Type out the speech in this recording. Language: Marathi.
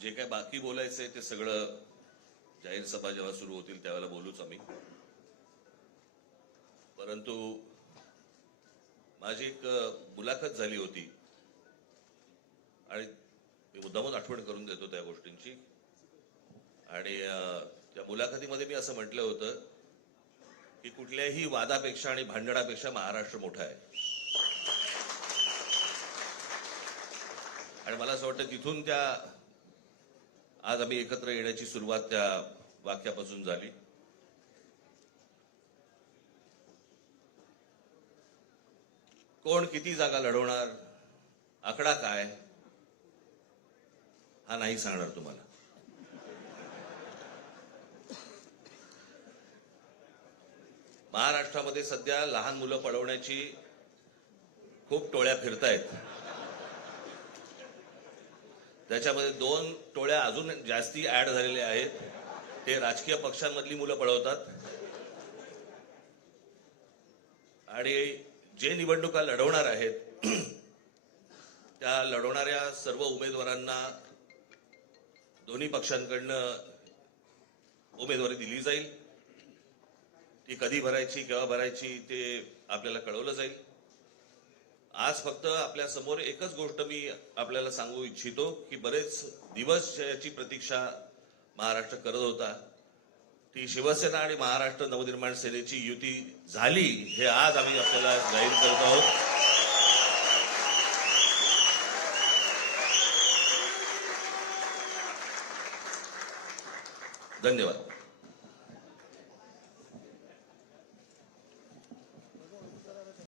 जे काय बाकी बोलायचंय ते सगळं जाहीर सभा जेव्हा सुरू होतील त्यावेळेला बोलूच आम्ही. परंतु माझी एक मुलाखत झाली होती आणि मी मुद्दामून आठवण करून देतो त्या गोष्टींची. आणि त्या मुलाखतीमध्ये मी असं म्हटलं होतं की कुठल्याही वादापेक्षा आणि भांडणापेक्षा महाराष्ट्र मोठा आहे. आणि मला असं वाटतं तिथून त्या आज आम्ही एकत्र येण्याची सुरुवात त्या वाक्यापासून झाली. कोण किती जागा लढवणार, आकडा काय, हा नाही सांगणार तुम्हाला. महाराष्ट्रामध्ये सध्या लहान मुलं पळवण्याची खूप टोळ्या फिरतायत. त्याच्यामध्ये 2 टोळ्या अजून जास्ती ऍड झालेल्या आहेत. ते राजकीय पक्षांमधली मुलं पळवतात आणि जे निवडणुका लढवणार आहेत त्या लढवणाऱ्या सर्व उमेदवारांना दोन्ही पक्षांकडनं उमेदवारी दिली जाईल. ती कधी भरायची, केव्हा भरायची ते आपल्याला कळवलं जाईल. आज फक्त आपल्या समोर एकच गोष्ट मी आपल्याला सांगू इच्छितो की बरेच दिवस याची प्रतीक्षा महाराष्ट्र करत होता. ती शिवसेना आणि महाराष्ट्र नवनिर्माण सेनेची युती झाली हे आज आम्ही आपल्याला जाहीर करत आहोत. धन्यवाद.